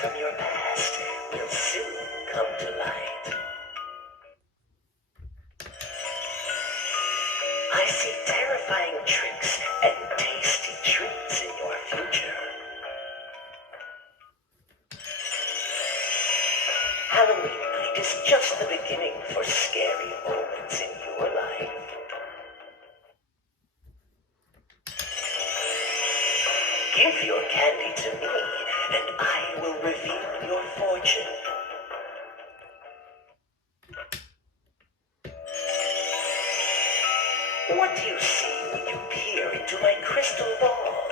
from your past will soon come to light. I see terrifying tricks and tasty treats in your future. Halloween night is just the beginning for scary moments in your life. Give your candy to me, and I will reveal your fortune. What do you see when you peer into my crystal ball?